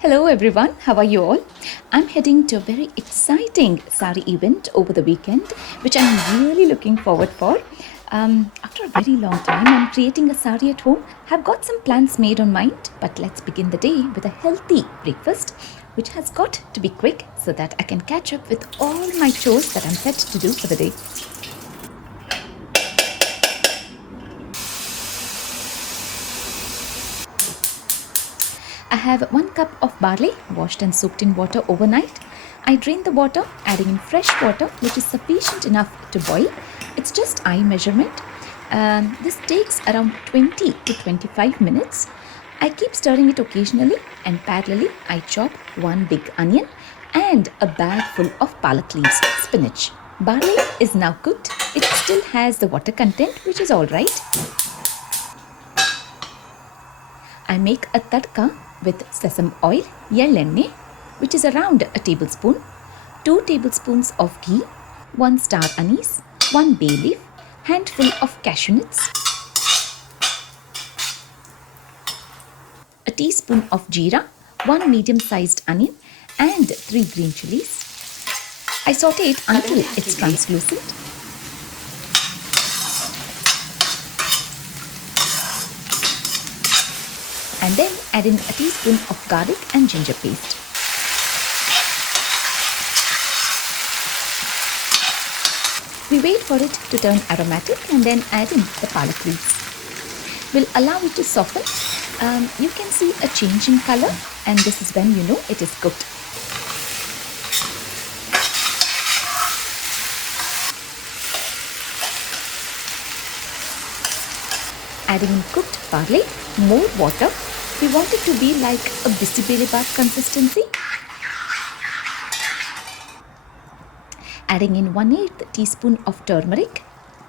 Hello everyone, how are you all? I'm heading to a very exciting Sari event over the weekend, which I'm really looking forward for. After a very long time, I'm creating a sari at home. Have got some plans made on mind, but let's begin the day with a healthy breakfast, which has got to be quick so that I can catch up with all my chores that I'm set to do for the day. I have 1 cup of barley washed and soaked in water overnight. I drain the water, adding in fresh water which is sufficient enough to boil. It's just eye measurement. This takes around 20 to 25 minutes. I keep stirring it occasionally, and parallelly I chop 1 big onion and a bag full of palak leaves, spinach. Barley is now cooked. It still has the water content, which is alright. I make a tadka with sesame oil, yellenne, which is around a tablespoon, 2 tablespoons of ghee, 1 star anise, 1 bay leaf, handful of cashew nuts, a teaspoon of jeera, 1 medium-sized onion, and 3 green chilies. I saute it until it's translucent. And then add in a teaspoon of garlic and ginger paste. We wait for it to turn aromatic and then add in the palak leaves. We'll allow it to soften. You can see a change in color, and this is when you know it is cooked. Adding in cooked barley, more water. We want it to be like a bisibelebath consistency. Adding in 1/8 teaspoon of turmeric,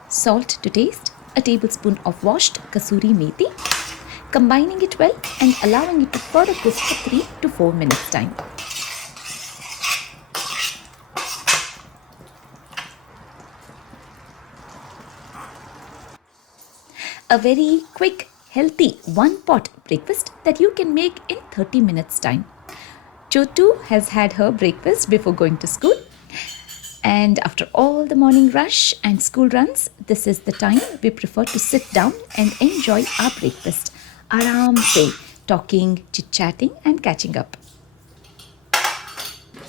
salt to taste, a tablespoon of washed kasuri methi. Combining it well and allowing it to further cook for 3 to 4 minutes time. A very quick, healthy 1-pot breakfast that you can make in 30 minutes time. Chotu has had her breakfast before going to school. And after all the morning rush and school runs, this is the time we prefer to sit down and enjoy our breakfast. Aram se, talking, chit-chatting and catching up.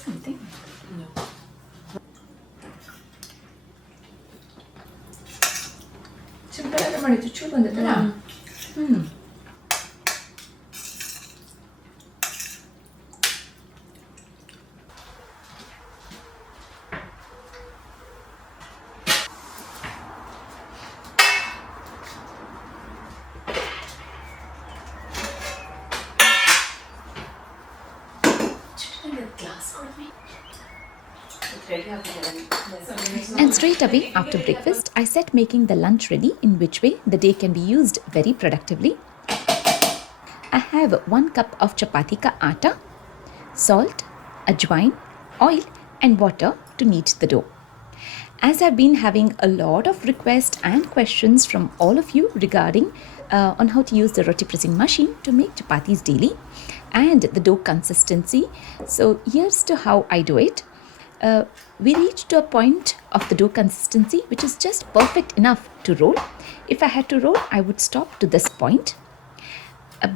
Something? No. 지금까지 말했죠. 출근했잖아. And straight away after breakfast, I set making the lunch ready, in which way the day can be used very productively. I have 1 cup of chapati ka atta, salt, ajwain, oil and water to knead the dough. As I've been having a lot of requests and questions from all of you regarding on how to use the roti pressing machine to make chapatis daily and the dough consistency. So here's to how I do it. We reached to a point of the dough consistency which is just perfect enough to roll. If I had to roll, I would stop to this point.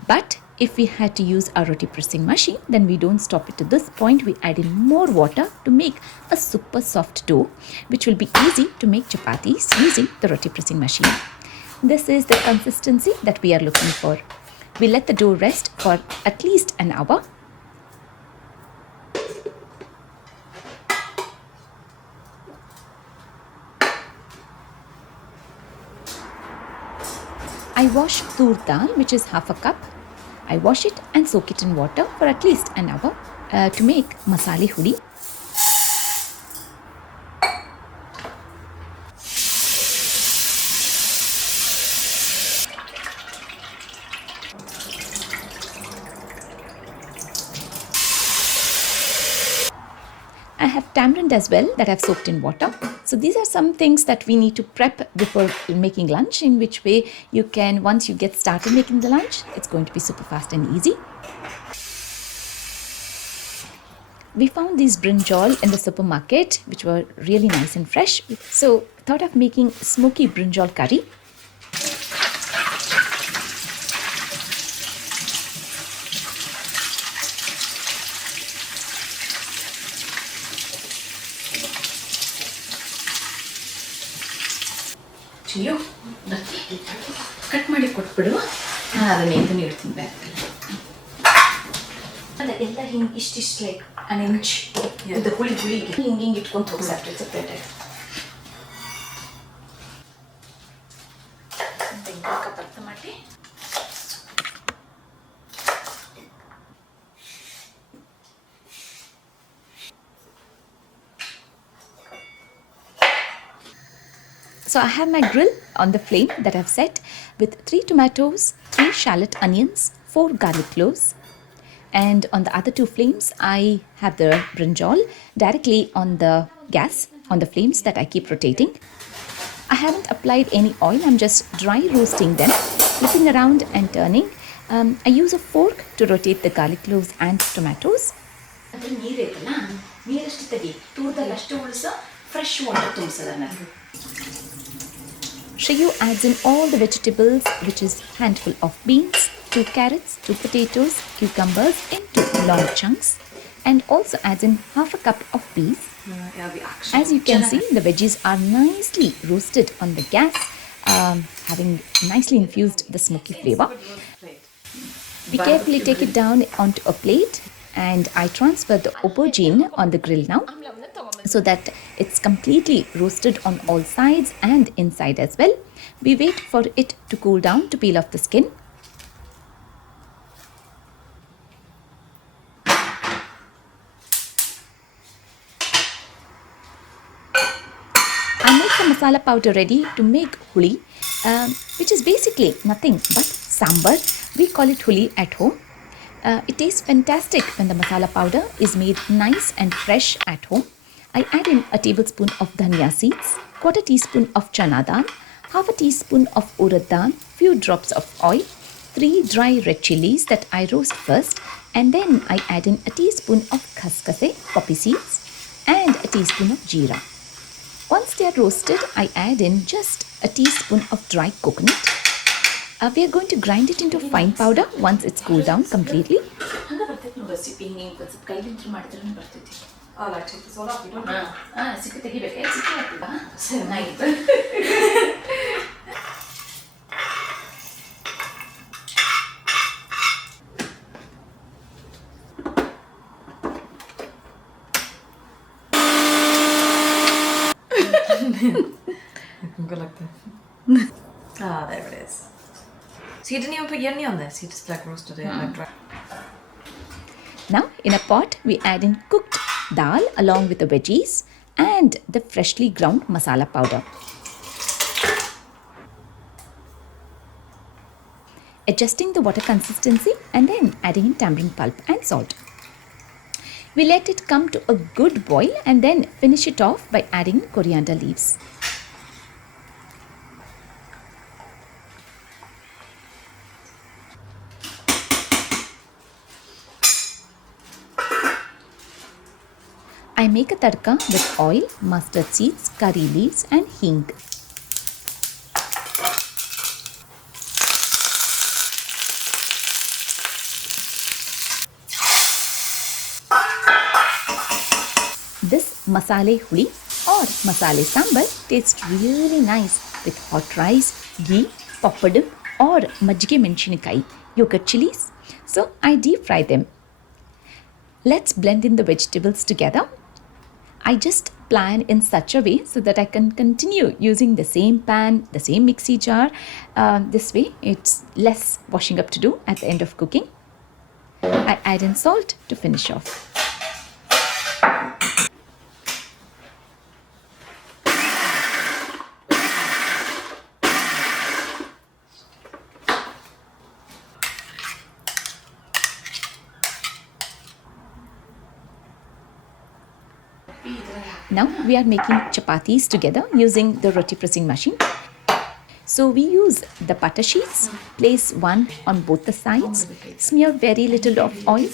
But if we had to use a roti pressing machine, then we don't stop it to this point. We add in more water to make a super soft dough, which will be easy to make chapatis using the roti pressing machine. This is the consistency that we are looking for. We let the dough rest for at least an hour. I wash tur dal, which is half a cup. I wash it and soak it in water for at least an hour to make masale hudi. I have tamarind as well that I've soaked in water. So these are some things that we need to prep before making lunch, in which way you can, once you get started making the lunch, it's going to be super fast and easy. We found these brinjal in the supermarket, which were really nice and fresh. So thought of making smoky brinjal curry. ಚಿಲ್ಲು cut ಮಾಡಿ ಕೊಟ್ಬಿಡು, ನಾನು ಅದನ್ನ ಇದನ್ನ ಇಡ್ತೀನಿ ಬ್ಯಾಗಲ್ಲಿ. ಅಲ್ಲ ಎಲ್ಲ ಹಿಂಗೆ ಇಷ್ಟಿಷ್ಟು ಲೈಕ್ ಅನ್ ಇಂಚ್ ಇದು ಹುಳಿಗೆ ಹಿಂಗೆ ಇಟ್ಕೊಂಡು ಹೋಗಿ ಸಾಕ್ರಿ ಸಪ್ರೇಟಾಗಿ. ಕಪ್ಪ ಮಾಡಿ So I have my grill on the flame that I've set with 3 tomatoes, 3 shallot onions, 4 garlic cloves. And on the other 2 flames, I have the brinjal directly on the gas, on the flames that I keep rotating. I haven't applied any oil, I'm just dry roasting them, flipping around and turning. I use a fork to rotate the garlic cloves and tomatoes. ಅದು ನೀರೈತಲ್ಲ, ನೀರಷ್ಟು ತೆಗಿ, ತೂರದಲ್ಲಿ ಅಷ್ಟು ಉಳಿಸೋ, fresh water ತುಂಬಿಸೋದನ್ನ. Shreyu adds in all the vegetables, which is handful of beans, 2 carrots, 2 potatoes, cucumbers into long chunks, and also adds in half a cup of peas. As you can see, the veggies are nicely roasted on the gas, having nicely infused the smoky flavor. We carefully take it down onto a plate, and I transfer the aubergine on the grill now, so that it's completely roasted on all sides and inside as well. We wait for it to cool down to peel off the skin. I make the masala powder ready to make huli, which is basically nothing but sambar. We call it huli at home. It tastes fantastic when the masala powder is made nice and fresh at home. I add in a tablespoon of dhania seeds, 1/4 teaspoon of chana dal, 1/2 teaspoon of urad dal, few drops of oil, 3 dry red chilies that I roast first, and then I add in a teaspoon of khaskase, poppy seeds, and a teaspoon of jeera. Once they are roasted, I add in just a teaspoon of dry coconut. We are going to grind it into fine powder once it's cooled down completely. ಹಂಗೆ ಬರ್ತೈತೆ ನೋಡಿ recipe, ಹಿಂಗೆ ಒಂದು ಸ್ವಲ್ಪ ಕೈಲಿಂತ್ರ ಮಾಡಿದ್ರೆ ಬರ್ತೈತಿ. ಸಿಕ್ಕ ತೆಗಿಬೇಕಾ, ಸಿಕ್ಕಿ ಆಗ್ತದ ಚೆನ್ನಾಗಿತ್ತು. Go like that. There it is. So you didn't even put yoni on this, you just like roasted it like dry. Now in a pot, we add in cooked dal along with the veggies and the freshly ground masala powder. Adjusting the water consistency and then adding in tamarind pulp and salt. We let it come to a good boil and then finish it off by adding coriander leaves. I make a tadka with oil, mustard seeds, curry leaves and hing. This masale huli or masale sambar tastes really nice with hot rice, ghee, pappadam or majjige menchinikai, yogurt chilies. So I deep fry them. Let's blend in the vegetables together. I just plan in such a way so that I can continue using the same pan, the same mixie jar. This way it's less washing up to do at the end of cooking. I add in salt to finish off. Now we are making chapatis together using the roti pressing machine. So we use the butter sheets, place one on both the sides, smear very little of oil,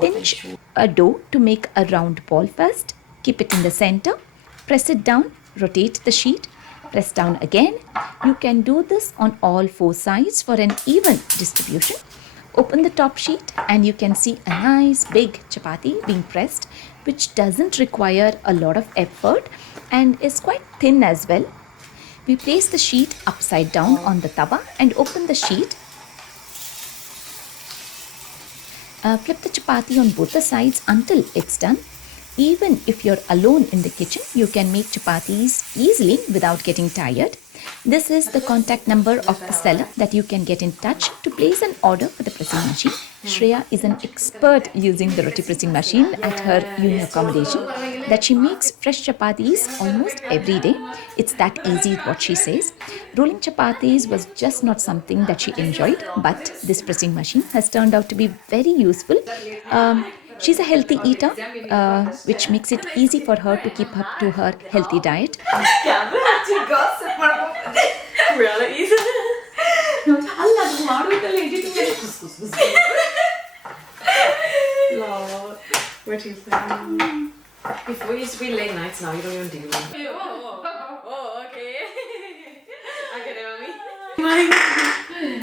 pinch a dough to make a round ball first, keep it in the center, press it down, rotate the sheet, press down again. You can do this on all four sides for an even distribution. Open the top sheet and you can see a nice big chapati being pressed, which doesn't require a lot of effort and is quite thin as well. We place the sheet upside down on the tawa and open the sheet. Flip the chapati on both the sides until it's done. Even if you're alone in the kitchen, you can make chapatis easily without getting tired. This is the contact number of the seller that you can get in touch to place an order for the pressing machine. Shreya is an expert using the roti pressing machine at her uni accommodation, that she makes fresh chapatis almost every day. It's that easy, what she says. Rolling chapatis was just not something that she enjoyed, but this pressing machine has turned out to be very useful. She's a healthy eater, which makes it easy for her to keep up to her healthy diet. Reality. Lord, what do you think? Before it used to be late nights, now you don't even do them. Oh, okay. I get it, mommy.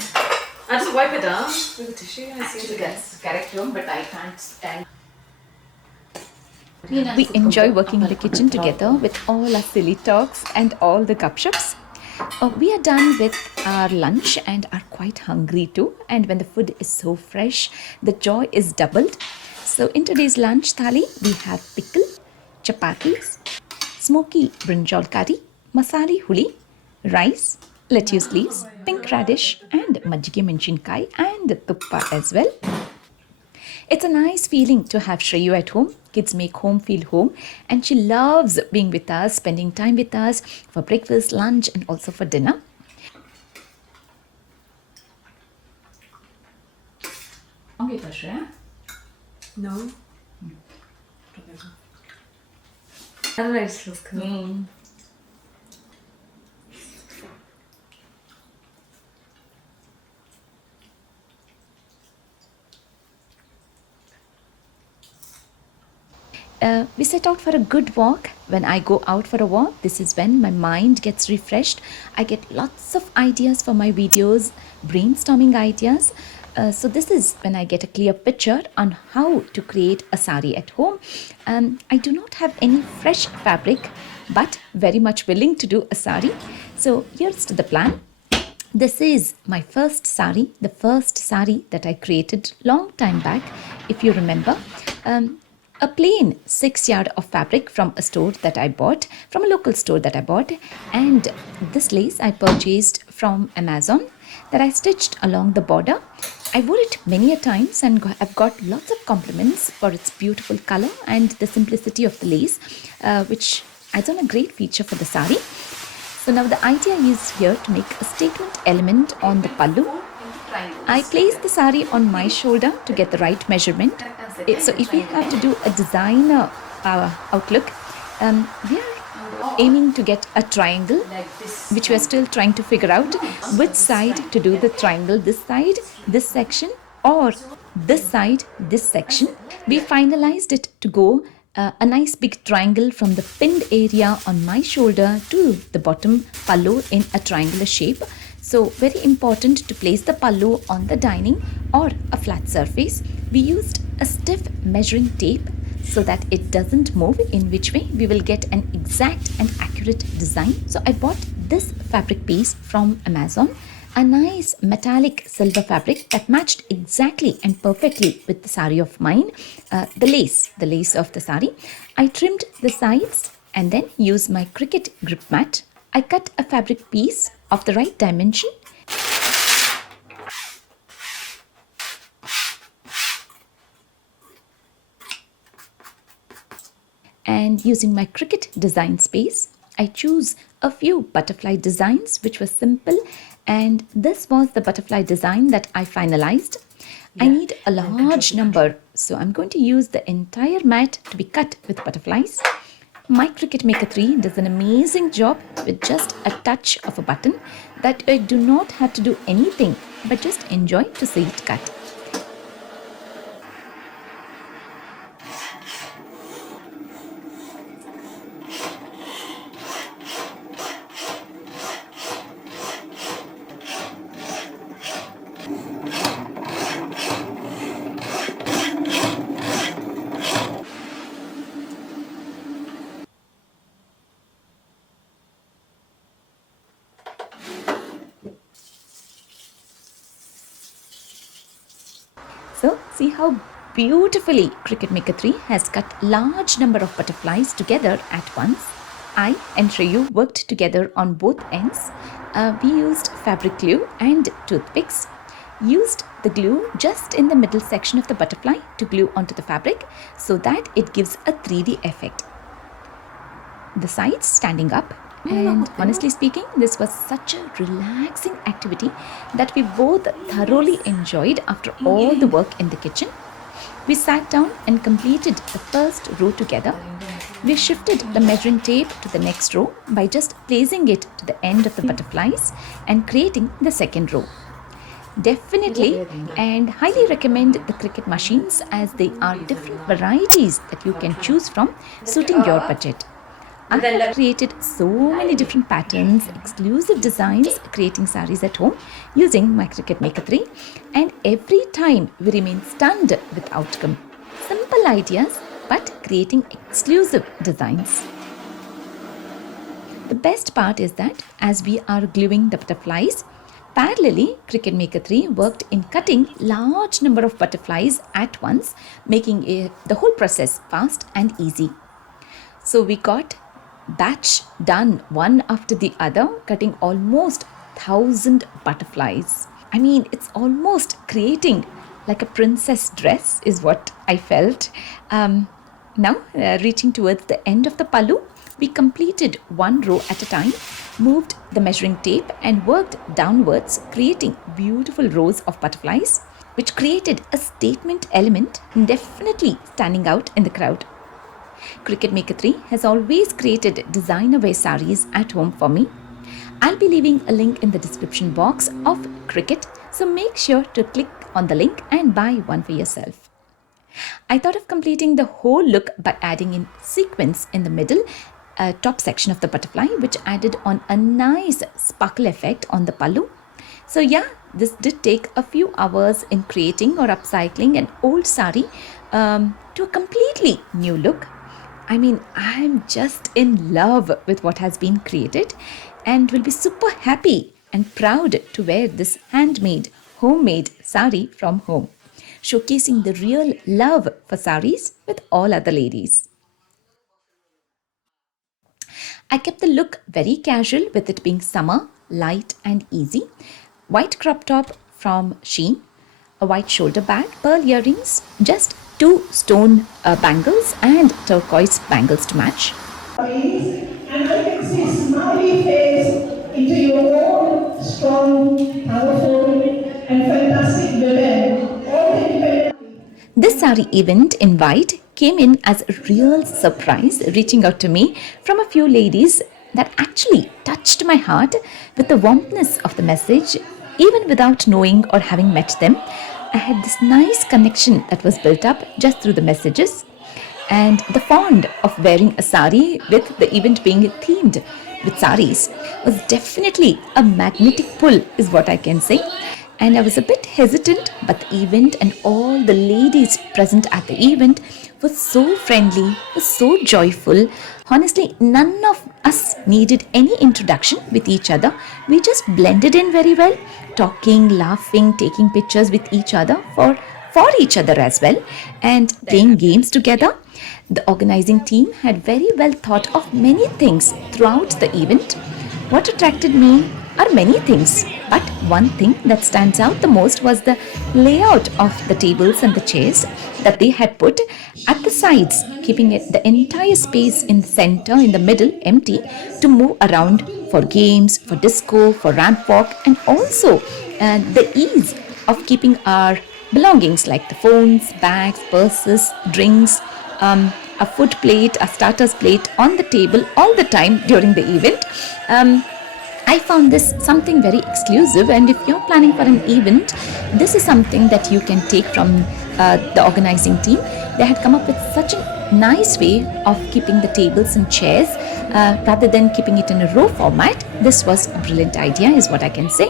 I just wipe it down with a tissue and I see Actually, it. that's correct, but I can't stand. We enjoy working in the kitchen together with all our silly talks and all the gupshups. We are done with our lunch and are quite hungry too. And when the food is so fresh, the joy is doubled. So in today's lunch thali, we have pickle, chapatis, smoky brinjal curry, masali huli, rice, lettuce leaves, pink radish and majjige menchinkai and tuppa as well. It's a nice feeling to have Shreyu at home. Kids make home feel home and she loves being with us, spending time with us for breakfast, lunch and also for dinner. Okay, Shreya. No. I don't know, it just feels cool. We set out for a good walk. When I go out for a walk, this is when my mind gets refreshed. I get lots of ideas for my videos, brainstorming ideas. So this is when I get a clear picture on how to create a sari at home. I do not have any fresh fabric, but very much willing to do a sari. So here's to the plan. This is my first sari, the first sari that I created long time back, if you remember. A plain 6-yard of fabric from a store that I bought, from a local store that I bought. And this lace I purchased from Amazon that I stitched along the border. I wore it many a times and I've got lots of compliments for its beautiful color and the simplicity of the lace, which adds on a great feature for the sari. So now the idea is here to make a statement element on the pallu. I place the sari on my shoulder to get the right measurement. So if we have to do a designer outlook, we are aiming to get a triangle, which we are still trying to figure out which side to do the triangle, this side, this section, or this side, this section. We finalized it to go a nice big triangle from the pinned area on my shoulder to the bottom pallu in a triangular shape. So very important to place the pallu on the dining or a flat surface. We used a stiff measuring tape so that it doesn't move, in which way we will get an exact and accurate design. So I bought this fabric piece from Amazon, a nice metallic silver fabric that matched exactly and perfectly with the sari of mine, the lace of the sari. I trimmed the sides and then used my cricket grip mat. I cut a fabric piece of the right dimension and using my cricket design space, I choose a few butterfly designs which were simple, and this was the butterfly design that I finalized. I need a large number, so I'm going to use the entire mat to be cut with butterflies. My Cricut Maker 3 does an amazing job with just a touch of a button that I do not have to do anything but just enjoy to see it cut. So see how beautifully Cricut Maker 3 has cut large number of butterflies together at once. I and Shreyu worked together on both ends. We used fabric glue and toothpicks. Used the glue just in the middle section of the butterfly to glue onto the fabric so that it gives a 3D effect. The sides standing up. And honestly speaking, this was such a relaxing activity that we both thoroughly enjoyed after all the work in the kitchen. We sat down and completed the first row together. We shifted the measuring tape to the next row by just placing it to the end of the butterflies and creating the second row. Definitely and highly recommend the Cricut machines as they are different varieties that you can choose from suiting your budget. I have created so many different patterns, exclusive designs, creating saris at home using my Cricut Maker 3, and every time we remain stunned with outcome. Simple ideas but creating exclusive designs. The best part is that as we are gluing the butterflies, parallelly Cricut Maker 3 worked in cutting large number of butterflies at once, making the whole process fast and easy. So we got batch done one after the other, cutting almost 1,000 butterflies. I mean, it's almost creating like a princess dress is what I felt. Now reaching towards the end of the pallu, we completed one row at a time, moved the measuring tape and worked downwards, creating beautiful rows of butterflies, which created a statement element, definitely standing out in the crowd. Cricut Maker 3 has always created designer wear saris at home for me. I'll be leaving a link in the description box of Cricut, so make sure to click on the link and buy one for yourself. I thought of completing the whole look by adding in sequins in the middle top section of the butterfly, which added on a nice sparkle effect on the pallu. So yeah, this did take a few hours in creating or upcycling an old sari to a completely new look. I mean, I'm just in love with what has been created and will be super happy and proud to wear this handmade, homemade sari from home, showcasing the real love for saris with all other ladies. I kept the look very casual with it being summer, light and easy. White crop top from Shein, a white shoulder bag, pearl earrings, just 2 stone bangles and turquoise bangles to match. And I can see a smiley face into your own strong, powerful and fantastic women. All independent. This sari event invite came in as a real surprise, reaching out to me from a few ladies that actually touched my heart with the warmthness of the message. Even without knowing or having met them, I had this nice connection that was built up just through the messages. And the fond of wearing a sari with the event being themed with saris was definitely a magnetic pull is what I can say. And I was a bit hesitant, but the event and all the ladies present at the event was so friendly, was so joyful. Honestly, none of us needed any introduction with each other. We just blended in very well, talking, laughing, taking pictures with each other for each other as well, and playing games together. The organizing team had very well thought of many things throughout the event. What attracted me are many things, but one thing that stands out the most was the layout of the tables and the chairs that they had put at the sides, keeping the entire space in the center, in the middle, empty to move around for games, for disco, for ramp walk, and also the ease of keeping our belongings like the phones, bags, purses, drinks, a food plate, a starter's plate on the table all the time during the event. I found this something very exclusive, and if you're planning for an event, this is something that you can take from the organizing team. They had come up with such a nice way of keeping the tables and chairs rather than keeping it in a row format. This was a brilliant idea, is what I can say.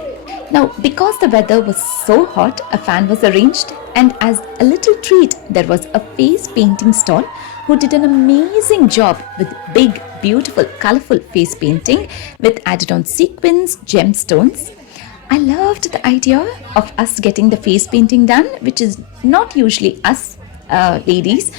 Now, because the weather was so hot, a fan was arranged, and as a little treat, there was a face painting stall who did an amazing job with big, beautiful, colorful face painting with added on sequins, gemstones. I loved the idea of us getting the face painting done, which is not usually us ladies.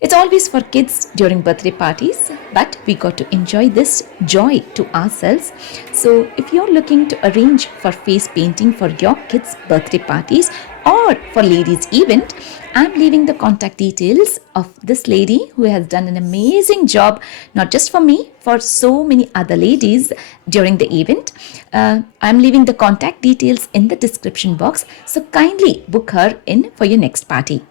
It's always for kids during birthday parties, but we got to enjoy this joy to ourselves. So if you're looking to arrange for face painting for your kids' birthday parties or for ladies' event, I'm leaving the contact details of this lady who has done an amazing job, not just for me, for so many other ladies during the event. I'm leaving the contact details in the description box, so kindly book her in for your next party.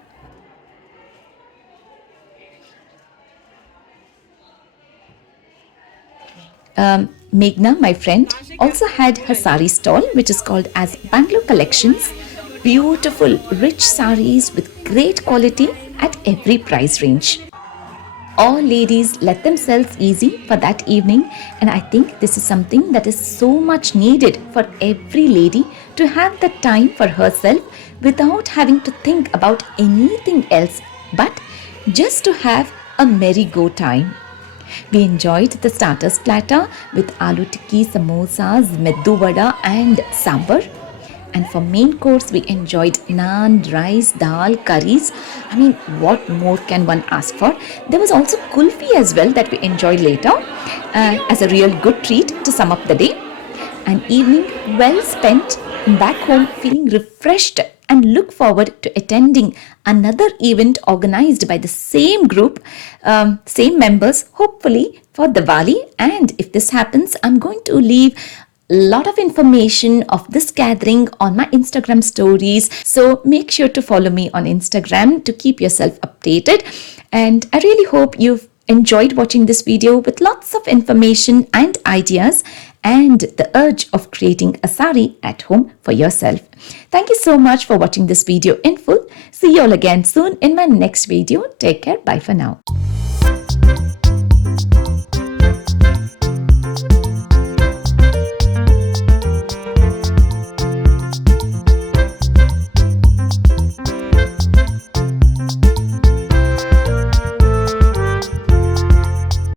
Meghna, my friend, also had her sari stall, which is called as Bangalore Collections. Beautiful, rich saris with great quality at every price range. All ladies let themselves easy for that evening, and I think this is something that is so much needed for every lady to have the time for herself without having to think about anything else, but just to have a merry go time. We enjoyed the starters platter with aloo tikki, samosas, meddu vada and sambar. And for main course, we enjoyed naan, rice, dal, curries. I mean, what more can one ask for? There was also kulfi as well that we enjoyed later as a real good treat to sum up the day. An evening well spent back home, feeling refreshed, and look forward to attending another event organized by the same group, same members, hopefully for Diwali. And if this happens, I'm going to leave a lot of information of this gathering on my Instagram stories. So make sure to follow me on Instagram to keep yourself updated. And I really hope you've enjoyed watching this video with lots of information and ideas and the urge of creating a sari at home for yourself. Thank you so much for watching this video in full. See you all again soon in my next video. Take care. Bye for now.